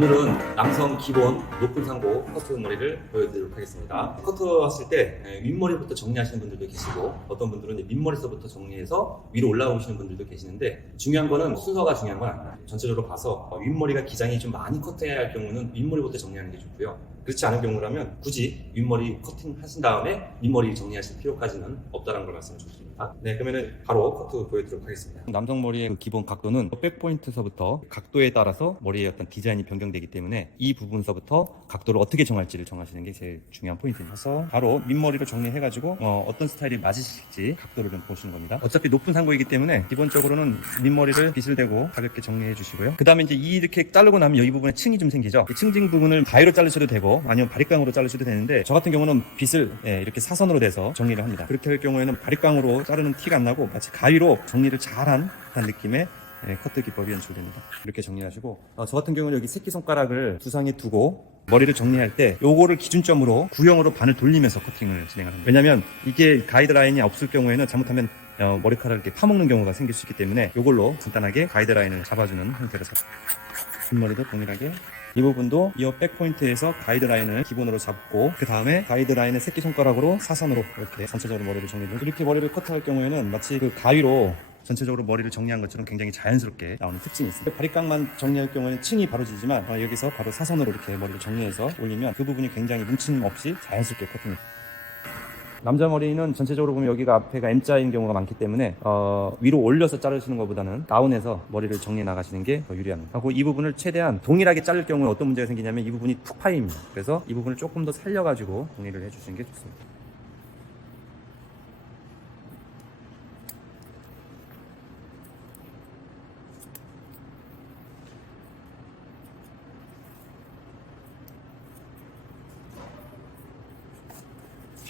오늘은 남성 기본 높은 상고 커트 머리를 보여드리도록 하겠습니다. 커트 했을 때 윗머리부터 정리하시는 분들도 계시고 어떤 분들은 이제 밑머리서부터 정리해서 위로 올라오시는 분들도 계시는데 중요한 거는 순서가 중요한 건 아닙니다. 전체적으로 봐서 윗머리가 기장이 좀 많이 커트해야 할 경우는 윗머리부터 정리하는 게 좋고요. 그렇지 않은 경우라면 굳이 윗머리 커팅 하신 다음에 밑머리 정리하실 필요까지는 없다는 걸 말씀을 드립니다. 네, 그러면은 바로 커트 보여드리도록 하겠습니다. 남성 머리의 기본 각도는 백포인트서부터 각도에 따라서 머리의 어떤 디자인이 변경되기 때문에 이 부분서부터 각도를 어떻게 정할지를 정하시는 게 제일 중요한 포인트입니다. 그래서 바로 밑머리로 정리해가지고 어떤 스타일이 맞으실지 각도를 좀 보시는 겁니다. 어차피 높은 상고이기 때문에 기본적으로는 밑머리를 빗을 대고 가볍게 정리해 주시고요. 그 다음에 이제 이렇게 자르고 나면 여기 부분에 층이 좀 생기죠. 이 층진 부분을 가위로 자르셔도 되고 아니면 바리깡으로 자르셔도 되는데 저 같은 경우는 빗을 이렇게 사선으로 대서 정리를 합니다. 그렇게 할 경우에는 바리깡으로 자르는 티가 안 나고 마치 가위로 정리를 잘한 듯한 느낌의 커트 기법이 연출됩니다. 이렇게 정리하시고 저 같은 경우는 여기 새끼손가락을 두상에 두고 머리를 정리할 때 요거를 기준점으로 구형으로 반을 돌리면서 커팅을 진행합니다. 왜냐면 이게 가이드라인이 없을 경우에는 잘못하면 머리카락을 이렇게 파먹는 경우가 생길 수 있기 때문에 요걸로 간단하게 가이드라인을 잡아주는 형태로 뒷머리도 동일하게 이 부분도 이 백포인트에서 가이드라인을 기본으로 잡고 그 다음에 가이드라인을 새끼손가락으로 사선으로 이렇게 전체적으로 머리를 정리를 이렇게 머리를 커트할 경우에는 마치 그 가위로 전체적으로 머리를 정리한 것처럼 굉장히 자연스럽게 나오는 특징이 있습니다. 바리깡만 정리할 경우에는 층이 바로 지지만 여기서 바로 사선으로 이렇게 머리를 정리해서 올리면 그 부분이 굉장히 뭉침 없이 자연스럽게 커팅이 남자 머리는 전체적으로 보면 여기가 앞에가 M자인 경우가 많기 때문에 위로 올려서 자르시는 것보다는 다운해서 머리를 정리해 나가시는 게 더 유리합니다. 하고 이 부분을 최대한 동일하게 자를 경우에 어떤 문제가 생기냐면 이 부분이 툭 파입니다. 그래서 이 부분을 조금 더 살려가지고 정리를 해주시는 게 좋습니다.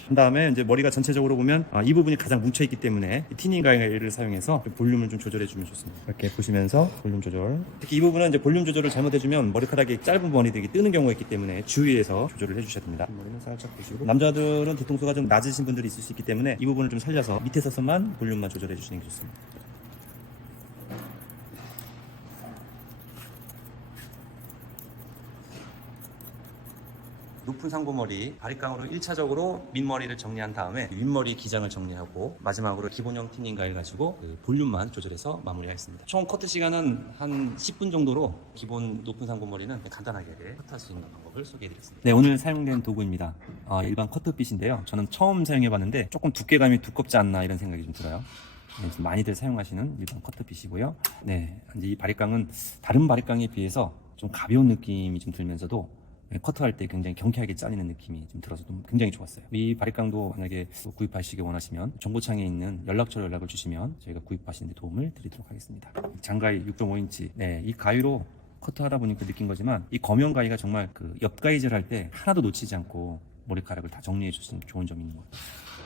그 다음에 이제 머리가 전체적으로 보면 이 부분이 가장 뭉쳐있기 때문에 티닝 가위를 사용해서 볼륨을 좀 조절해주면 좋습니다. 이렇게 보시면서 볼륨 조절. 특히 이 부분은 이제 볼륨 조절을 잘못해주면 머리카락이 짧은 머리들이 뜨는 경우가 있기 때문에 주의해서 조절을 해주셔야 됩니다. 머리는 살짝 보시고 남자들은 뒤통수가 좀 낮으신 분들이 있을 수 있기 때문에 이 부분을 좀 살려서 밑에 서서만 볼륨만 조절해주시는 게 좋습니다. 높은 상고머리, 바리깡으로 1차적으로 밑머리를 정리한 다음에 윗머리 기장을 정리하고 마지막으로 기본형 티닝 가위를 가지고 그 볼륨만 조절해서 마무리하겠습니다. 총 커트 시간은 한 10분 정도로 기본 높은 상고머리는 간단하게 커트할 수 있는 방법을 소개해드렸습니다. 네, 오늘 사용된 도구입니다. 일반 커트빗인데요. 저는 처음 사용해봤는데 조금 두께감이 두껍지 않나 이런 생각이 좀 들어요. 네, 좀 많이들 사용하시는 일반 커트빗이고요. 네, 이제 이 바리깡은 다른 바리깡에 비해서 좀 가벼운 느낌이 좀 들면서도 커트할 때 굉장히 경쾌하게 잘리는 느낌이 좀 들어서 좀 굉장히 좋았어요. 이 바리깡도 만약에 구입하시기 원하시면 정보창에 있는 연락처로 연락을 주시면 저희가 구입하시는 데 도움을 드리도록 하겠습니다. 장가위 6.5인치 이 가위로 커트하다 보니까 느낀 거지만 이 검연 가위가 정말 그 옆가위질 할 때 하나도 놓치지 않고 머리카락을 다 정리해 주시는 좋은 점이 있는 것 같아요.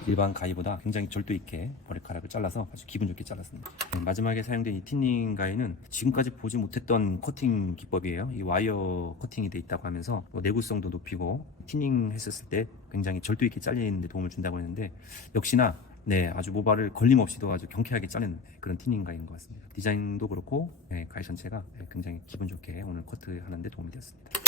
일반 가위보다 굉장히 절도 있게 머리카락을 잘라서 아주 기분 좋게 잘랐습니다. 마지막에 사용된 이 티닝 가위는 지금까지 보지 못했던 커팅 기법이에요. 이 와이어 커팅이 돼 있다고 하면서 내구성도 높이고 티닝 했었을 때 굉장히 절도 있게 잘리는 데 도움을 준다고 했는데 역시나 아주 모발을 걸림없이도 아주 경쾌하게 자르는 그런 티닝 가위인 것 같습니다. 디자인도 그렇고 가위 전체가 굉장히 기분 좋게 오늘 커트하는 데 도움이 되었습니다.